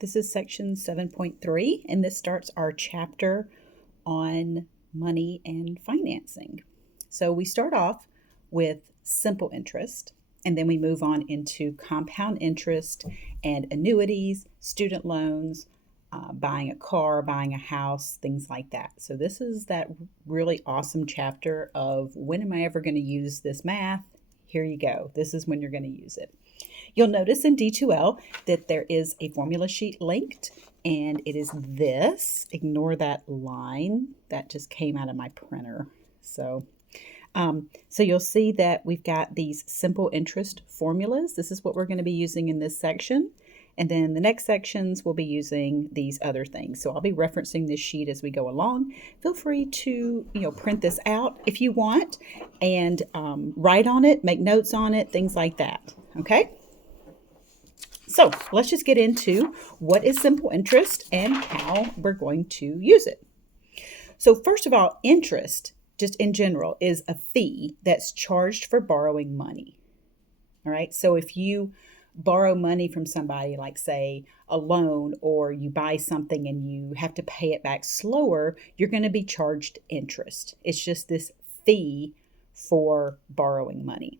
This is section 7.3, and this starts our chapter on money and financing. So we start off with simple interest, and then we move on into compound interest and annuities, student loans, buying a car, buying a house, things like that. So this is that really awesome chapter of when am I ever going to use this math? Here you go. This is when you're going to use it. You'll notice in D2L that there is a formula sheet linked, and it is this. Ignore that line. That just came out of my printer. So you'll see that we've got these simple interest formulas. This is what we're going to be using in this section. And then the next sections we'll be using these other things. So I'll be referencing this sheet as we go along. Feel free to print this out if you want and write on it, make notes on it, things like that. Okay? So let's just get into what is simple interest and how we're going to use it. So first of all, interest, just in general, is a fee that's charged for borrowing money. All right, so if you borrow money from somebody, like say a loan, or you buy something and you have to pay it back slower, you're going to be charged interest. It's just this fee for borrowing money.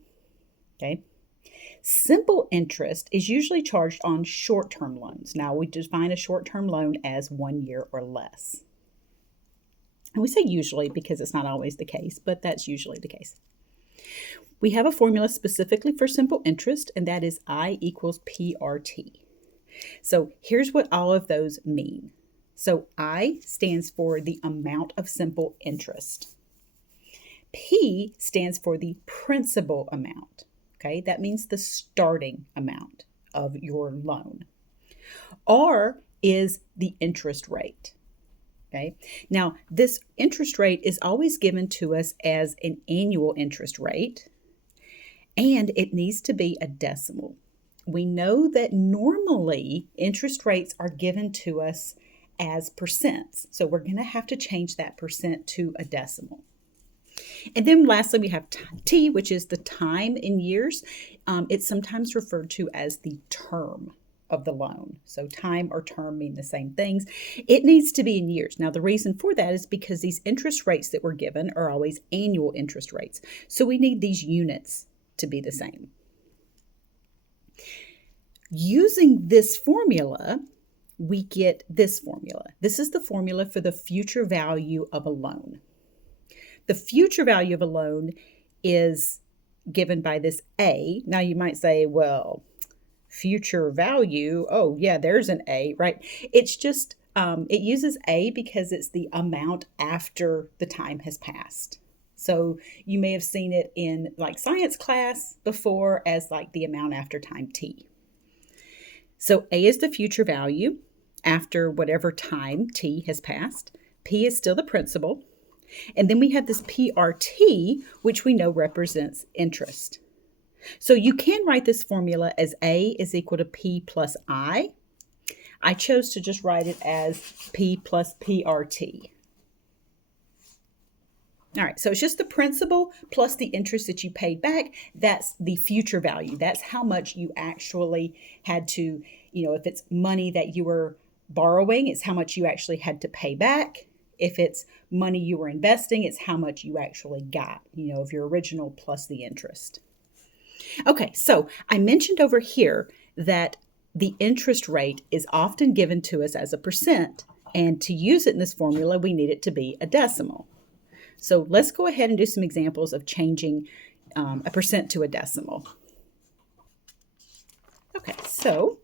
Okay. Simple interest is usually charged on short-term loans. Now, we define a short-term loan as 1 year or less. And we say usually because it's not always the case, but that's usually the case. We have a formula specifically for simple interest, and that is I equals PRT. So here's what all of those mean. So I stands for the amount of simple interest. P stands for the principal amount. Okay, that means the starting amount of your loan. R is the interest rate. Okay, now this interest rate is always given to us as an annual interest rate, and it needs to be a decimal. We know that normally interest rates are given to us as percents, so we're going to have to change that percent to a decimal. And then lastly, we have T, which is the time in years. It's sometimes referred to as the term of the loan. So time or term mean the same things. It needs to be in years. Now, the reason for that is because these interest rates that we're given are always annual interest rates. So we need these units to be the same. Using this formula, we get this formula. This is the formula for the future value of a loan. The future value of a loan is given by this A. Now you might say, well, future value, oh yeah, there's an A, right? It's just, it uses A because it's the amount after the time has passed. So you may have seen it in like science class before as like the amount after time T. So A is the future value after whatever time T has passed. P is still the principal. And then we have this PRT, which we know represents interest. So you can write this formula as A is equal to P plus I. I chose to just write it as P plus PRT. All right, so it's just the principal plus the interest that you paid back. That's the future value. That's how much you actually had to, if it's money that you were borrowing, it's how much you actually had to pay back. If it's money you were investing, it's how much you actually got, of your original plus the interest. Okay, so I mentioned over here that the interest rate is often given to us as a percent, and to use it in this formula, we need it to be a decimal. So let's go ahead and do some examples of changing a percent to a decimal. Okay, so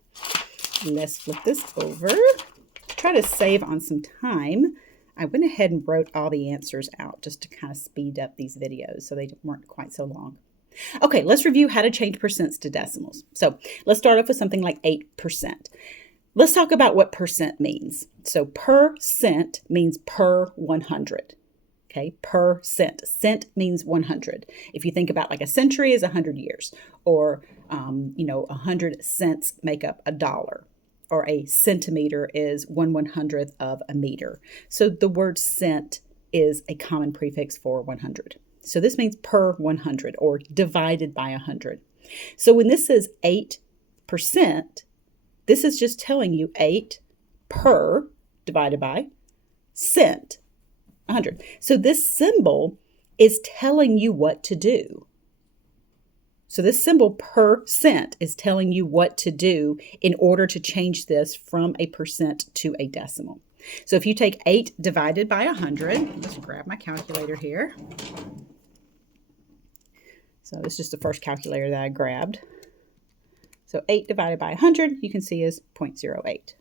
let's flip this over. Try to save on some time. I went ahead and wrote all the answers out just to kind of speed up these videos so they weren't quite so long. Okay, let's review how to change percents to decimals. So let's start off with something like 8%. Let's talk about what percent means. So percent means per 100. Okay, per cent. Cent means 100. If you think about like a century is 100 years, or 100 cents make up $1. Or a centimeter is 1/100th of a meter. So the word cent is a common prefix for 100. So this means per 100 or divided by 100. So when this says 8%, This is just telling you 8 per divided by cent, 100. So this symbol is telling you what to do. So this symbol percent is telling you what to do in order to change this from a percent to a decimal. So if you take 8 divided by 100, let's grab my calculator here. So this is just the first calculator that I grabbed. So 8 divided by 100, you can see is 0.08.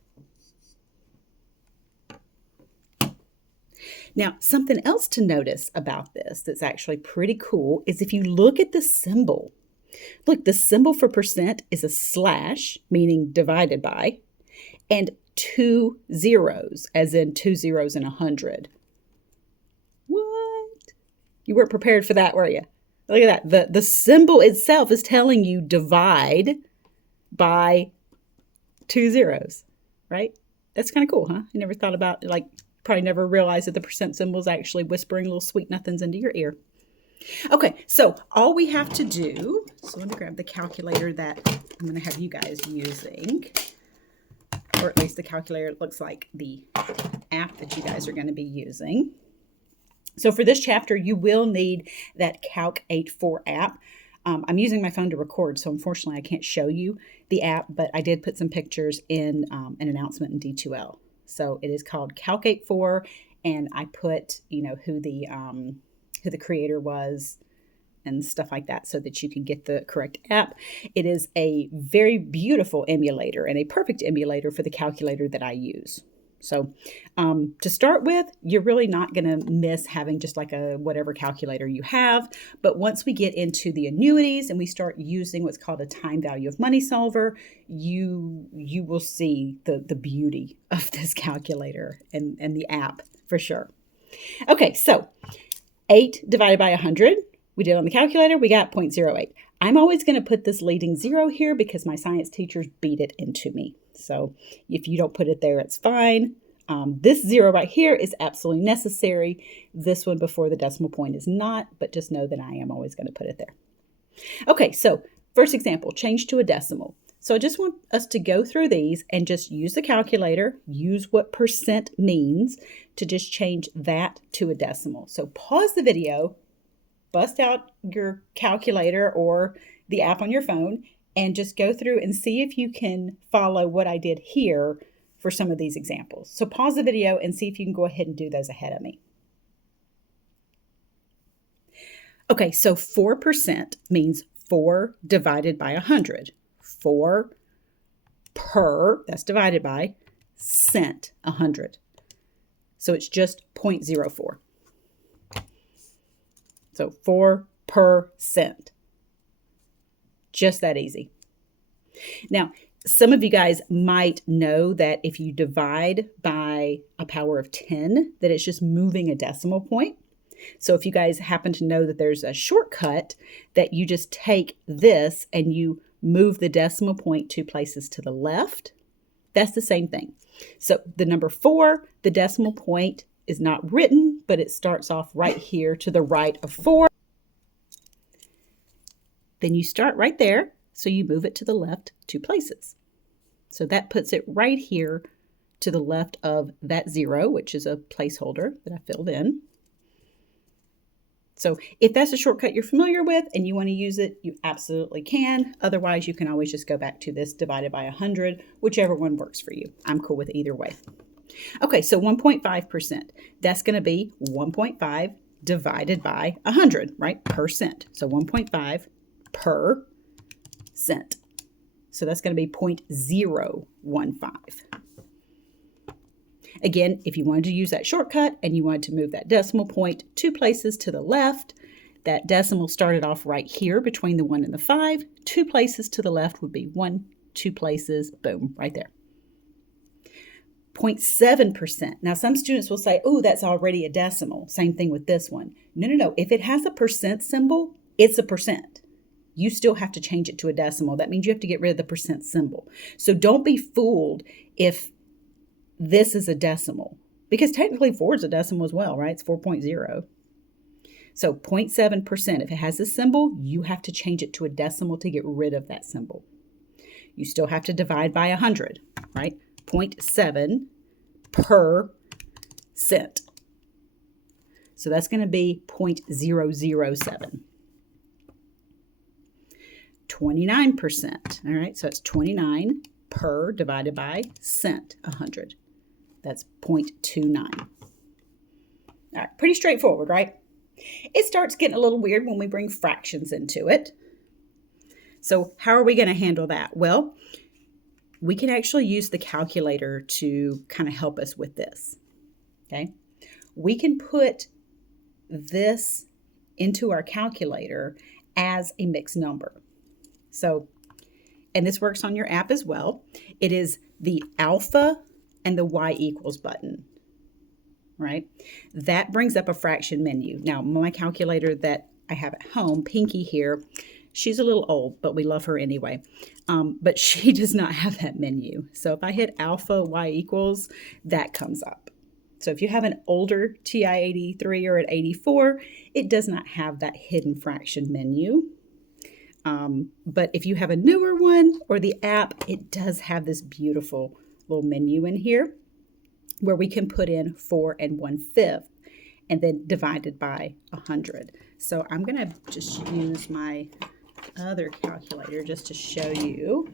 Now, something else to notice about this that's actually pretty cool is if you look at the symbol. Look, the symbol for percent is a slash, meaning divided by, and 2 zeros, as in 2 zeros in 100. What? You weren't prepared for that, were you? Look at that. The symbol itself is telling you divide by 2 zeros, right? That's kind of cool, huh? You never thought about, like, probably never realized that the percent symbol is actually whispering little sweet nothings into your ear. Okay, so all we have to do, so let me grab the calculator that I'm going to have you guys using, or at least the calculator looks like the app that you guys are going to be using. So for this chapter, you will need that Calc 8-4 app. I'm using my phone to record, so unfortunately I can't show you the app, but I did put some pictures in an announcement in D2L. So it is called Calc 8-4, and I put, who the creator was and stuff like that so that you can get the correct app. It is a very beautiful emulator and a perfect emulator for the calculator that I use. So to start with, you're really not going to miss having just like a whatever calculator you have. But once we get into the annuities and we start using what's called a time value of money solver, you will see the beauty of this calculator and the app for sure. Okay, so 8 divided by 100, we did on the calculator, we got 0.08. I'm always going to put this leading 0 here because my science teachers beat it into me. So if you don't put it there, it's fine. This 0 right here is absolutely necessary. This one before the decimal point is not, but just know that I am always going to put it there. Okay, so first example, change to a decimal. So I just want us to go through these and just use the calculator, use what percent means to just change that to a decimal. So pause the video, bust out your calculator or the app on your phone, and just go through and see if you can follow what I did here for some of these examples. So pause the video and see if you can go ahead and do those ahead of me. Okay, so 4% means 4 divided by 100. 4 per, that's divided by, cent, 100. So it's just 0.04. So 4%. Just that easy. Now, some of you guys might know that if you divide by a power of 10, that it's just moving a decimal point. So if you guys happen to know that there's a shortcut that you just take this and you move the decimal point 2 places to the left, that's the same thing. So the number 4, the decimal point is not written, but it starts off right here to the right of 4. Then you start right there, so you move it to the left 2 places. So that puts it right here to the left of that 0, which is a placeholder that I filled in. So if that's a shortcut you're familiar with and you want to use it, you absolutely can. Otherwise, you can always just go back to this divided by 100, whichever one works for you. I'm cool with either way. Okay, so 1.5%. That's going to be 1.5 divided by 100, right? Percent. So 1.5 per cent. So that's going to be 0.015. Again, if you wanted to use that shortcut and you wanted to move that decimal point 2 places to the left, that decimal started off right here between the 1 and the 5. 2 places to the left would be 1, 2 places, boom, right there. 0.7%. Now, some students will say, oh, that's already a decimal. Same thing with this one. No. If it has a percent symbol, it's a percent. You still have to change it to a decimal. That means you have to get rid of the percent symbol. So don't be fooled if this is a decimal, because technically 4 is a decimal as well, right? It's 4.0. So 0.7%, if it has a symbol, you have to change it to a decimal to get rid of that symbol. You still have to divide by 100, right? 0.7 per cent. So that's going to be 0.007. 29%, all right? So it's 29 per divided by cent, 100. That's 0.29. All right, pretty straightforward, right? It starts getting a little weird when we bring fractions into it. So how are we going to handle that? Well, we can actually use the calculator to kind of help us with this, okay? We can put this into our calculator as a mixed number. So, and this works on your app as well. It is the alpha and the y equals button, right? That brings up a fraction menu. Now, my calculator that I have at home, Pinky here, she's a little old, but we love her anyway. But she does not have that menu. So if I hit alpha y equals, that comes up. So if you have an older TI-83 or an 84, it does not have that hidden fraction menu. But if you have a newer one or the app, it does have this beautiful little menu in here where we can put in 4 1/5 and then divided by 100. So I'm going to just use my other calculator just to show you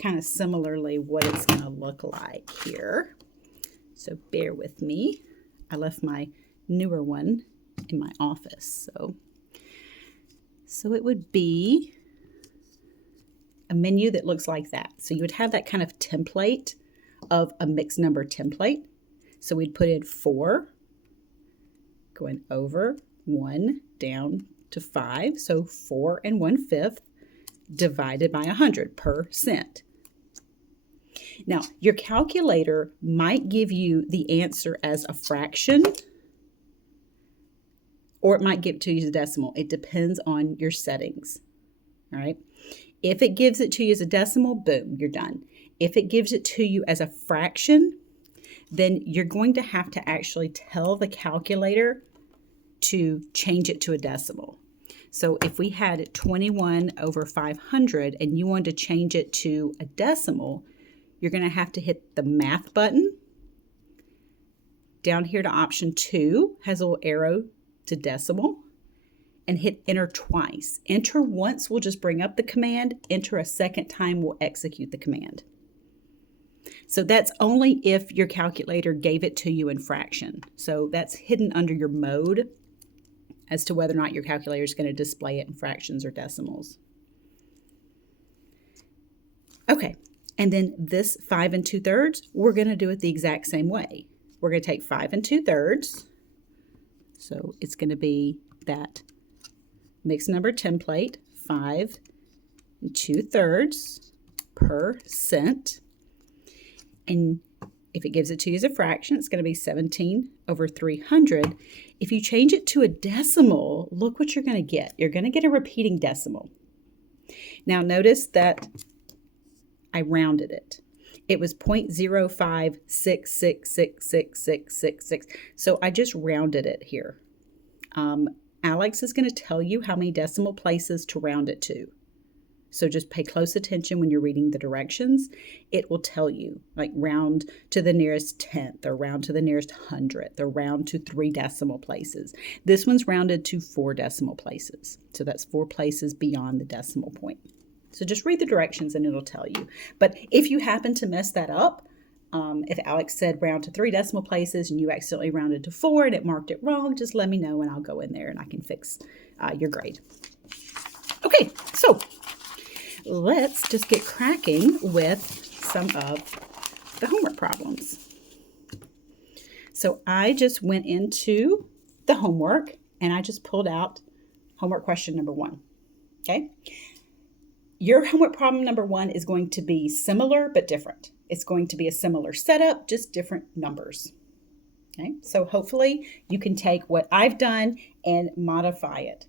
kind of similarly what it's going to look like here. So bear with me. I left my newer one in my office. So it would be a menu that looks like that. So you would have that kind of template of a mixed number template. So we'd put in 4, going over 1 down to 5. So 4 1/5 divided by 100%. Now, your calculator might give you the answer as a fraction, or it might give it to you as a decimal. It depends on your settings, all right? If it gives it to you as a decimal, boom, you're done. If it gives it to you as a fraction, then you're going to have to actually tell the calculator to change it to a decimal. So if we had 21 over 500 and you wanted to change it to a decimal, you're going to have to hit the math button. Down here to option 2 has a little arrow to decimal, and hit enter twice. Enter once will just bring up the command. Enter a second time will execute the command. So that's only if your calculator gave it to you in fraction. So that's hidden under your mode as to whether or not your calculator is going to display it in fractions or decimals. Okay, and then this 5 2/3, we're going to do it the exact same way. We're going to take 5 2/3. So it's going to be that mixed number template, 5 2/3%. And if it gives it to you as a fraction, it's going to be 17 over 300. If you change it to a decimal, look what you're going to get. You're going to get a repeating decimal. Now notice that I rounded it. It was 0.05666666. So I just rounded it here. Alex is going to tell you how many decimal places to round it to. So just pay close attention when you're reading the directions. It will tell you, like round to the nearest tenth, or round to the nearest hundredth, or round to 3 decimal places. This one's rounded to 4 decimal places. So that's 4 places beyond the decimal point. So just read the directions and it'll tell you. But if you happen to mess that up, if Alex said round to 3 decimal places and you accidentally rounded to 4 and it marked it wrong, just let me know and I'll go in there and I can fix your grade. Okay, so let's just get cracking with some of the homework problems. So I just went into the homework and I just pulled out homework question number 1. Okay. Your homework problem number 1 is going to be similar but different. It's going to be a similar setup, just different numbers. Okay, so hopefully you can take what I've done and modify it.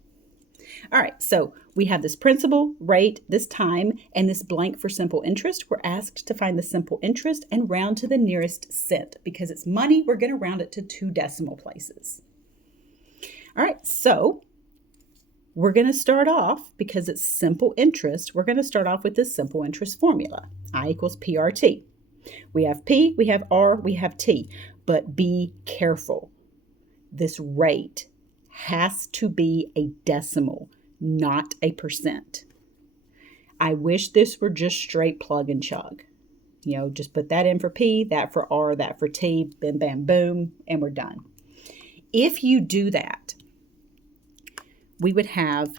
All right, so we have this principal, rate, this time, and this blank for simple interest. We're asked to find the simple interest and round to the nearest cent. Because it's money, we're going to round it to 2 decimal places. All right, so we're going to start off, because it's simple interest, we're going to start off with this simple interest formula. I equals PRT. We have P, we have R, we have T. But be careful. This rate has to be a decimal, not a percent. I wish this were just straight plug and chug. Just put that in for P, that for R, that for T, bam, bam, boom, and we're done. If you do that, we would have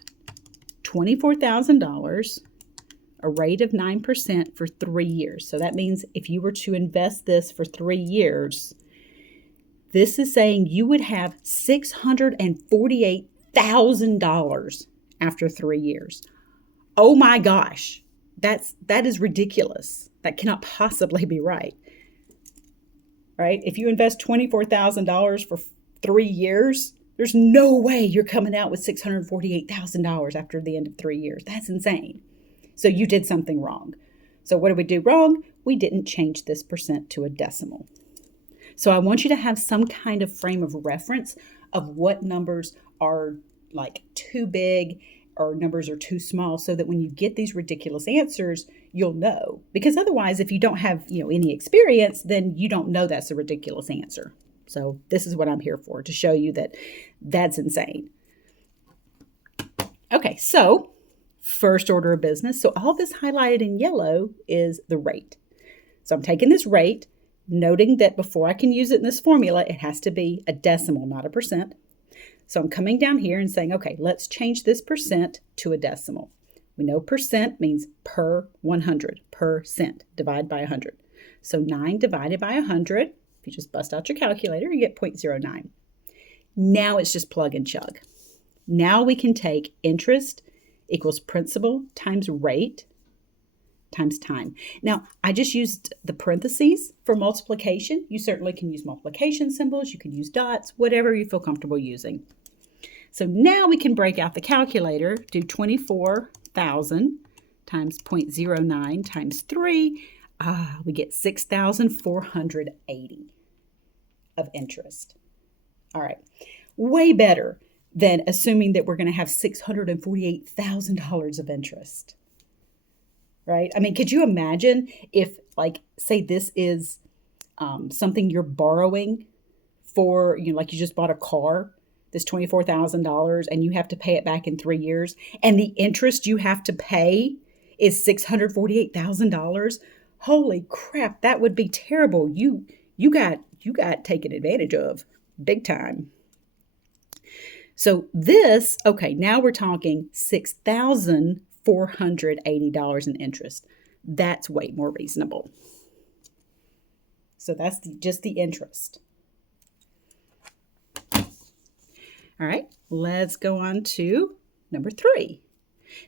$24,000, a rate of 9% for 3 years. So that means if you were to invest this for 3 years, this is saying you would have $648,000 after 3 years. Oh my gosh, that is ridiculous. That cannot possibly be right. Right? If you invest $24,000 for 3 years, there's no way you're coming out with $648,000 after the end of 3 years. That's insane. So you did something wrong. So what did we do wrong? We didn't change this percent to a decimal. So I want you to have some kind of frame of reference of what numbers are like too big or numbers are too small, so that when you get these ridiculous answers, you'll know. Because otherwise, if you don't have any experience, then you don't know that's a ridiculous answer. So this is what I'm here for, to show you that that's insane. Okay, so first order of business. So all this highlighted in yellow is the rate. So I'm taking this rate, noting that before I can use it in this formula, it has to be a decimal, not a percent. So I'm coming down here and saying, okay, let's change this percent to a decimal. We know percent means per 100, percent, divide by 100. So 9 divided by 100, if you just bust out your calculator, you get 0.09. Now it's just plug and chug. Now we can take interest equals principal times rate times time. Now, I just used the parentheses for multiplication. You certainly can use multiplication symbols. You can use dots, whatever you feel comfortable using. So now we can break out the calculator, do 24,000 times 0.09 times 3. We get 6,480 of interest. All right, way better than assuming that we're going to have $648,000 of interest. Right? I mean, could you imagine if, like, say this is something you're borrowing for, like you just bought a car, this $24,000, and you have to pay it back in 3 years, and the interest you have to pay is $648,000. Holy crap, that would be terrible. You got taken advantage of big time. So this, okay, now we're talking $6,480 in interest. That's way more reasonable. So that's just the interest. All right, let's go on to number 3.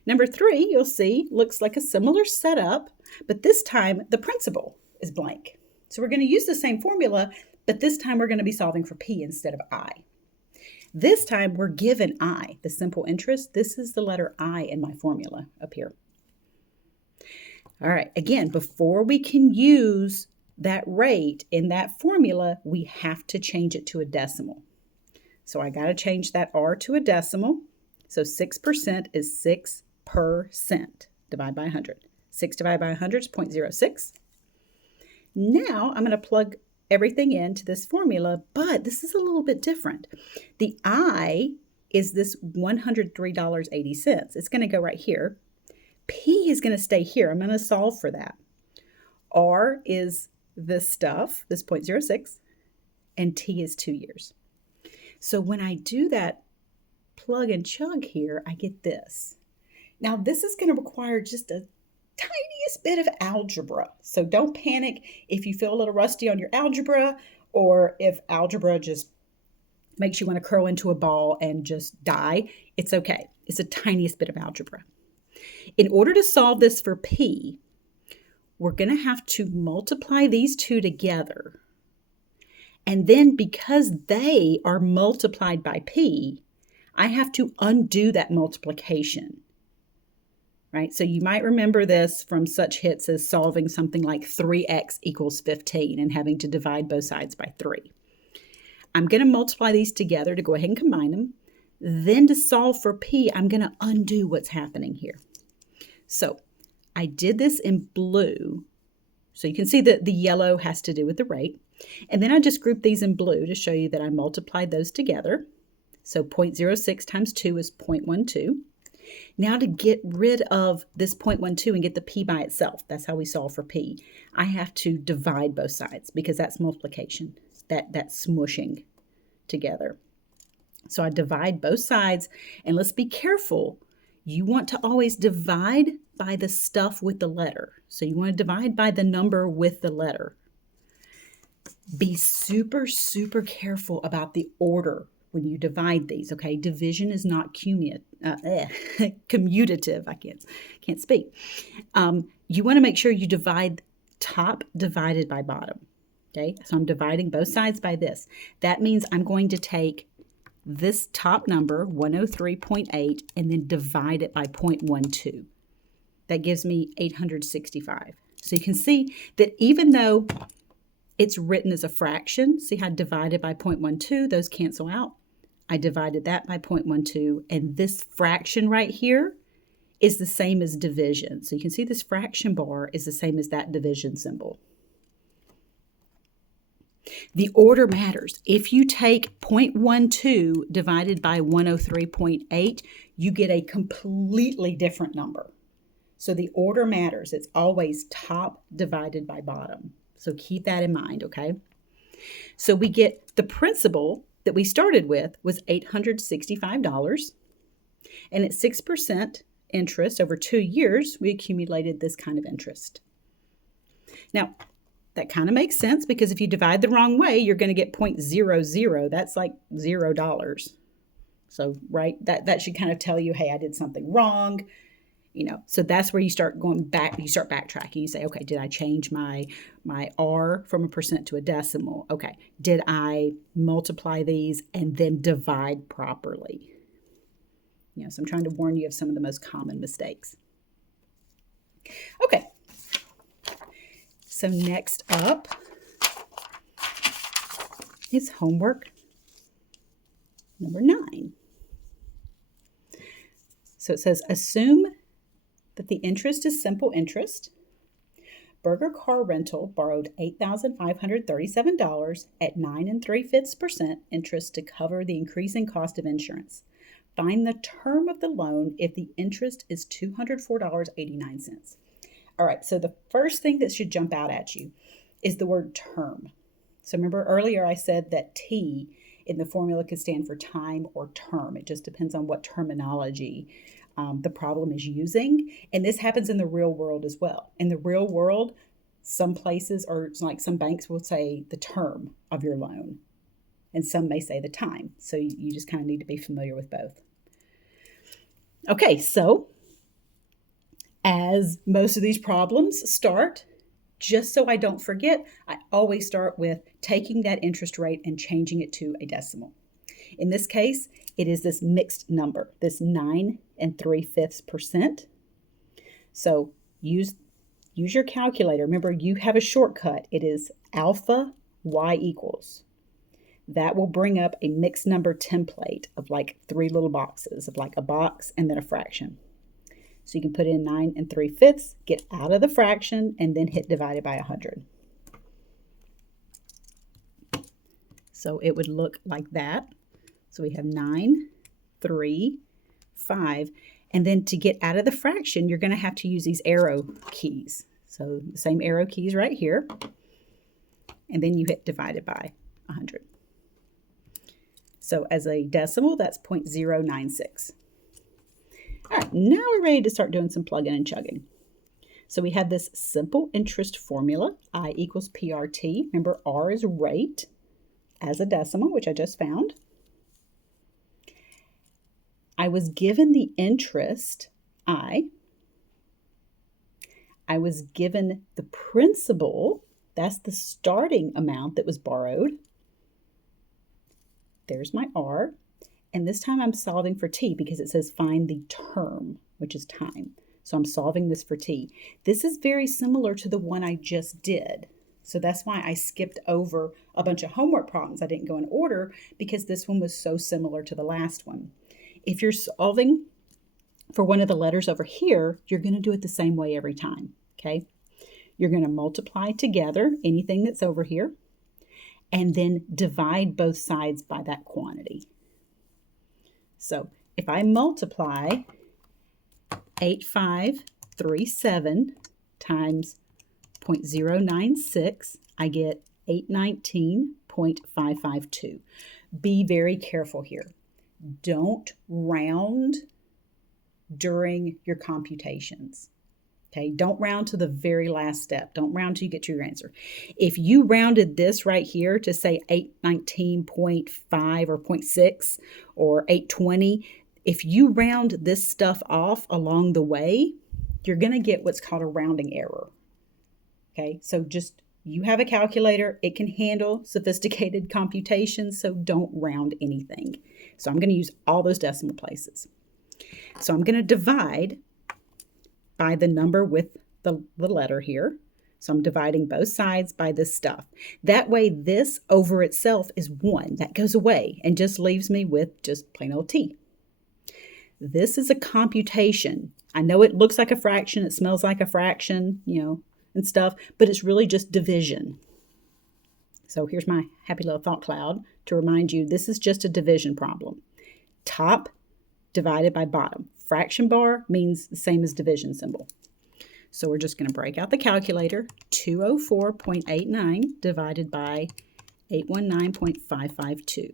Number 3, you'll see, looks like a similar setup, but this time the principal is blank. So we're going to use the same formula, but this time we're going to be solving for P instead of I. This time we're given I, the simple interest. This is the letter I in my formula up here. All right, again, before we can use that rate in that formula, we have to change it to a decimal. So I got to change that R to a decimal. So 6% is 6%. Divide by 100. 6 divided by 100 is 0.06. Now I'm going to plug everything into this formula, but this is a little bit different. The I is this $103.80. It's going to go right here. P is going to stay here. I'm going to solve for that. R is this stuff, this 0.06, and T is 2 years. So when I do that plug and chug here, I get this. Now this is going to require just a tiniest bit of algebra. So don't panic if you feel a little rusty on your algebra, or if algebra just makes you want to curl into a ball and just die. It's okay. It's the tiniest bit of algebra. In order to solve this for P, we're going to have to multiply these two together. And then because they are multiplied by P, I have to undo that multiplication. Right? So you might remember this from such hits as solving something like 3x equals 15 and having to divide both sides by 3. I'm going to multiply these together to go ahead and combine them. Then to solve for P, I'm going to undo what's happening here. So I did this in blue. So you can see that the yellow has to do with the rate. And then I just grouped these in blue to show you that I multiplied those together. So 0.06 times 2 is 0.12. Now to get rid of this 0.12 and get the P by itself, that's how we solve for P, I have to divide both sides because that's multiplication, that's smushing together. So I divide both sides, and let's be careful. You want to always divide by the stuff with the letter. So you want to divide by the number with the letter. Be super, super careful about the order when you divide these, okay? Division is not commutative. I can't speak. You want to make sure you divide top divided by bottom, okay? So I'm dividing both sides by this. That means I'm going to take this top number, 103.8, and then divide it by 0.12. That gives me 865. So you can see that even though it's written as a fraction, see how divided by 0.12, those cancel out. I divided that by 0.12, and this fraction right here is the same as division. So you can see this fraction bar is the same as that division symbol. The order matters. If you take 0.12 divided by 103.8, you get a completely different number. So the order matters. It's always top divided by bottom. So keep that in mind, okay? So we get the principal that we started with was $865. And at 6% interest over 2 years, we accumulated this kind of interest. Now, that kind of makes sense because if you divide the wrong way, you're going to get 0.00. That's like $0. So, right, that should kind of tell you, hey, I did something wrong. So that's where you start going back, you start backtracking. You say, okay, did I change my R from a percent to a decimal? Okay, did I multiply these and then divide properly? So I'm trying to warn you of some of the most common mistakes. Okay, so next up is homework number 9. So it says, assume that the interest is simple interest. Burger Car Rental borrowed $8,537 at 9 3/5% interest to cover the increasing cost of insurance. Find the term of the loan if the interest is $204.89. All right, so the first thing that should jump out at you is the word term. So remember earlier I said that T in the formula could stand for time or term. It just depends on what terminology the problem is using. And this happens in the real world as well. In the real world, some places or like some banks will say the term of your loan, and some may say the time. So you just kind of need to be familiar with both. Okay, so as most of these problems start, just so I don't forget, I always start with taking that interest rate and changing it to a decimal. In this case, it is this mixed number, this 9 3/5%. So use your calculator. Remember, you have a shortcut. It is alpha y equals. That will bring up a mixed number template of like 3 little boxes, of like a box and then a fraction. So you can put in 9 3/5, get out of the fraction, and then hit divided by 100. So it would look like that. So we have 9, 3, 5. And then to get out of the fraction, you're going to have to use these arrow keys. So the same arrow keys right here. And then you hit divided by 100. So as a decimal, that's 0.096. All right, now we're ready to start doing some plugging and chugging. So we have this simple interest formula, I equals PRT. Remember, R is rate as a decimal, which I just found. I was given the interest, I was given the principal, that's the starting amount that was borrowed. There's my R. And this time I'm solving for T because it says find the term, which is time. So I'm solving this for T. This is very similar to the one I just did. So that's why I skipped over a bunch of homework problems. I didn't go in order because this one was so similar to the last one. if you're solving for one of the letters over here, you're going to do it the same way every time, okay? You're going to multiply together anything that's over here and then divide both sides by that quantity. So if I multiply 8537 times 0.096, I get 819.552. Be very careful here. Don't round during your computations. Okay, don't round to the very last step. Don't round till you get to your answer. If you rounded this right here to say 819.5 or 0.6 or 820, if you round this stuff off along the way, you're going to get what's called a rounding error. Okay, so just you have a calculator. It can handle sophisticated computations, so don't round anything. So I'm going to use all those decimal places. So I'm going to divide by the number with the letter here. So I'm dividing both sides by this stuff. That way this over itself is 1. That goes away and just leaves me with just plain old T. This is a computation. I know it looks like a fraction, it smells like a fraction, and stuff, but it's really just division. So here's my happy little thought cloud to remind you this is just a division problem. Top divided by bottom. Fraction bar means the same as division symbol. So we're just going to break out the calculator. 204.89 divided by 819.552.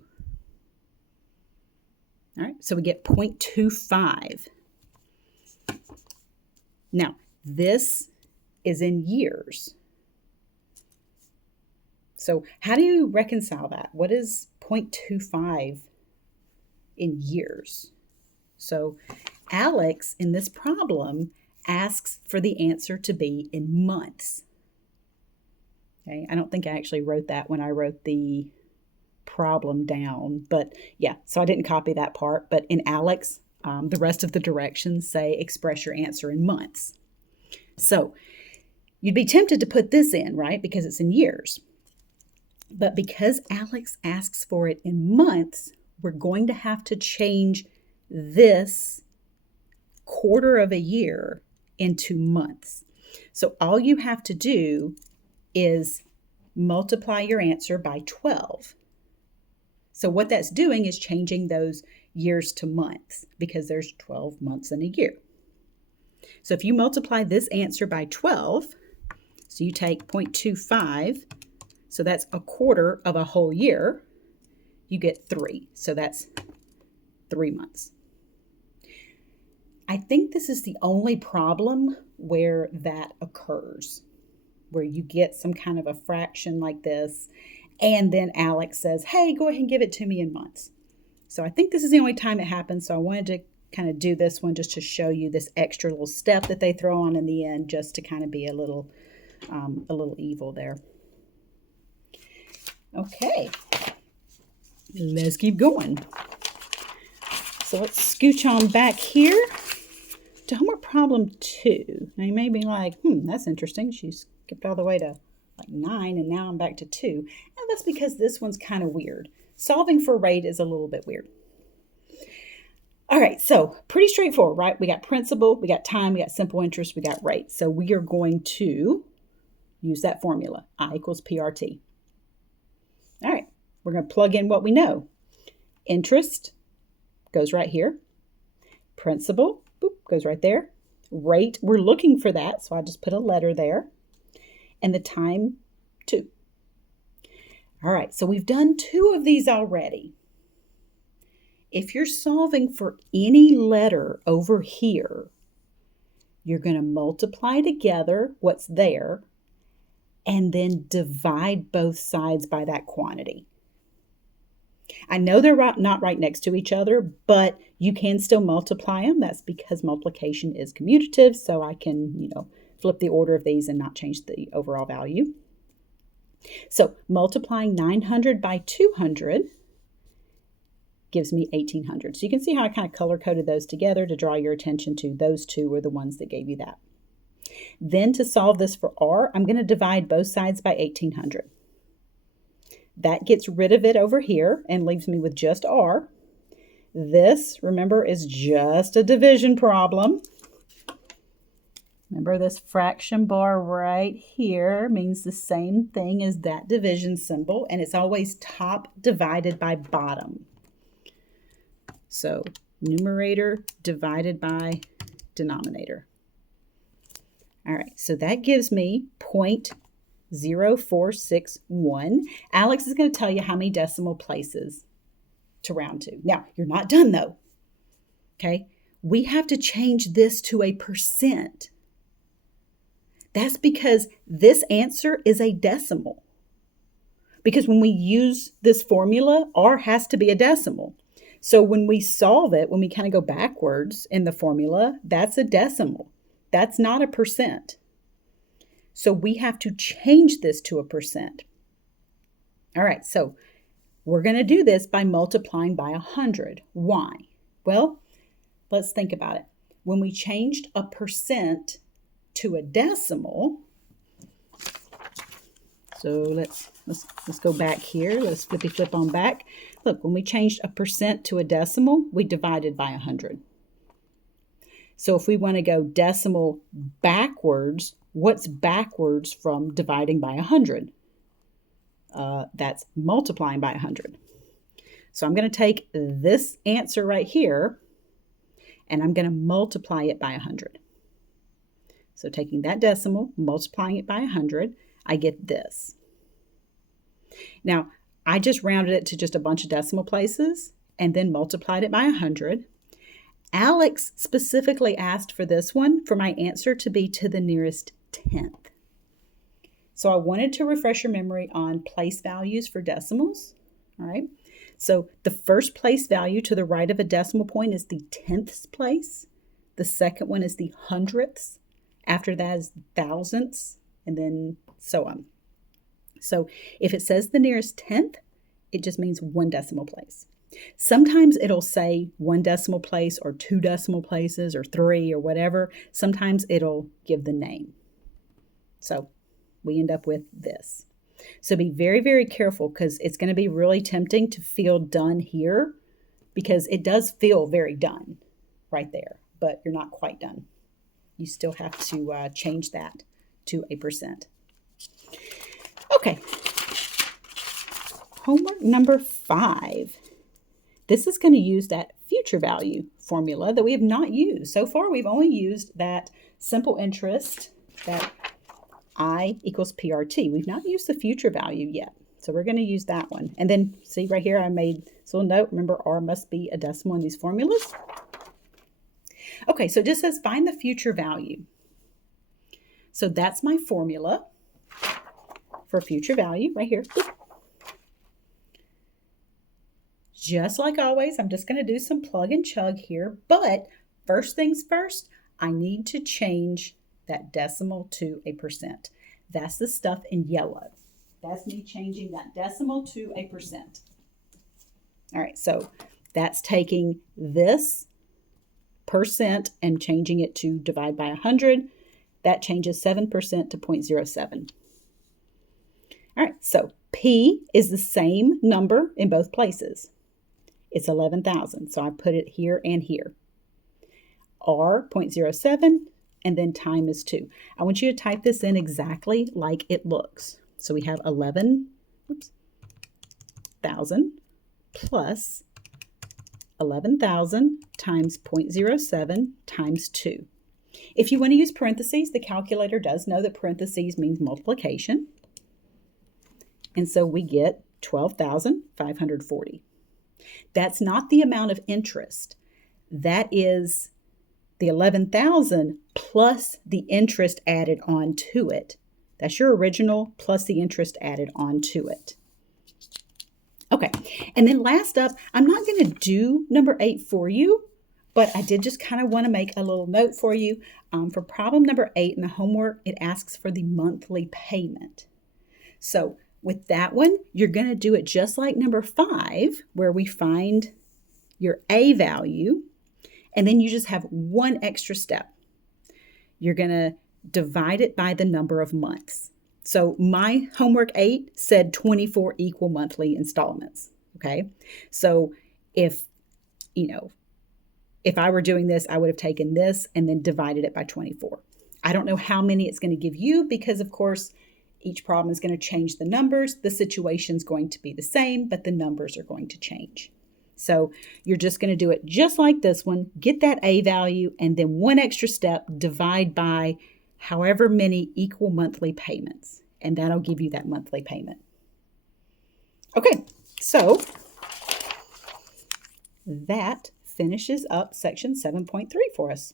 All right, so we get 0.25. Now, this is in years. So how do you reconcile that? What is 0.25 in years? So Alex in this problem asks for the answer to be in months. Okay, I don't think I actually wrote that when I wrote the problem down, but yeah, so I didn't copy that part. But in Alex, the rest of the directions say express your answer in months. So you'd be tempted to put this in, right? Because it's in years. But because Alex asks for it in months, we're going to have to change this quarter of a year into months. So all you have to do is multiply your answer by 12. So what that's doing is changing those years to months because there's 12 months in a year. So if you multiply this answer by 12, so you take 0.25, so that's a quarter of a whole year, you get 3. So that's 3 months. I think this is the only problem where that occurs, where you get some kind of a fraction like this, and then Alex says, hey, go ahead and give it to me in months. So I think this is the only time it happens, so I wanted to kind of do this one just to show you this extra little step that they throw on in the end, just to kind of be a little evil there. Okay, let's keep going. So let's scooch on back here to homework problem 2. Now you may be like, that's interesting. She skipped all the way to like 9 and now I'm back to 2. And that's because this one's kind of weird. Solving for rate is a little bit weird. All right, so pretty straightforward, right? We got principal, we got time, we got simple interest, we got rate. So we are going to use that formula, I equals PRT. All right, we're going to plug in what we know. Interest goes right here. Principal, goes right there. Rate, we're looking for that, so I just put a letter there. And the time, 2. All right, so we've done 2 of these already. If you're solving for any letter over here, you're going to multiply together what's there and then divide both sides by that quantity. I know they're not right next to each other, but you can still multiply them. That's because multiplication is commutative, so I can, flip the order of these and not change the overall value. So multiplying 900 by 200 gives me 1800. So you can see how I kind of color-coded those together to draw your attention to those 2 were the ones that gave you that. Then to solve this for R, I'm going to divide both sides by 1800. That gets rid of it over here and leaves me with just R. this, remember, is just a division problem. Remember, this fraction bar right here means the same thing as that division symbol, and it's always top divided by bottom. So numerator divided by denominator. All right, so that gives me 0.0461. Alex is going to tell you how many decimal places to round to. Now, you're not done though. Okay, we have to change this to a percent. That's because this answer is a decimal. Because when we use this formula, R has to be a decimal. So when we solve it, when we kind of go backwards in the formula, that's a decimal. That's not a percent. So we have to change this to a percent. All right, so we're going to do this by multiplying by 100. Why? Well, let's think about it. When we changed a percent to a decimal, so let's go back here. Let's flippy flip on back. Look, when we changed a percent to a decimal, we divided by 100. So if we want to go decimal backwards, what's backwards from dividing by 100? That's multiplying by 100. So I'm going to take this answer right here, and I'm going to multiply it by 100. So taking that decimal, multiplying it by 100, I get this. Now, I just rounded it to just a bunch of decimal places and then multiplied it by 100. Alex specifically asked for this one, for my answer to be to the nearest tenth. So I wanted to refresh your memory on place values for decimals. All right. So the first place value to the right of a decimal point is the tenths place. The second one is the hundredths. After that is thousandths, and then so on. So if it says the nearest tenth, it just means one decimal place. Sometimes it'll say one decimal place or two decimal places or three or whatever. Sometimes it'll give the name. So we end up with this. So be very, very careful, because it's going to be really tempting to feel done here, because it does feel very done right there, but you're not quite done. You still have to change that to a percent. Okay. Homework number 5. This is going to use that future value formula that we have not used. So far, we've only used that simple interest, that I equals PRT. We've not used the future value yet. So we're going to use that one. And then see right here, I made this little note. Remember, R must be a decimal in these formulas. Okay, so it just says find the future value. So that's my formula for future value right here. Just like always, I'm just going to do some plug and chug here. But first things first, I need to change that decimal to a percent. That's the stuff in yellow. That's me changing that decimal to a percent. All right, so that's taking this percent and changing it to divide by 100. That changes 7% to 0.07. All right, so P is the same number in both places. It's 11,000, so I put it here and here. R, 0.07, and then time is 2. I want you to type this in exactly like it looks. So we have 11,000 plus 11,000 times 0.07 times 2. If you want to use parentheses, the calculator does know that parentheses means multiplication. And so we get 12,540. That's not the amount of interest. That is the 11,000 plus the interest added on to it. That's your original plus the interest added on to it. Okay, and then last up, I'm not going to do number 8 for you, but I did just kind of want to make a little note for you. For problem number 8 in the homework, it asks for the monthly payment. So with that one, you're going to do it just like number 5, where we find your A value, and then you just have one extra step. You're going to divide it by the number of months. So my homework 8 said 24 equal monthly installments, okay? So if if I were doing this, I would have taken this and then divided it by 24. I don't know how many it's going to give you because, of course, each problem is going to change the numbers. The situation's going to be the same, but the numbers are going to change. So you're just going to do it just like this one, get that A value, and then one extra step, divide by however many equal monthly payments, and that'll give you that monthly payment. Okay, so that finishes up section 7.3 for us.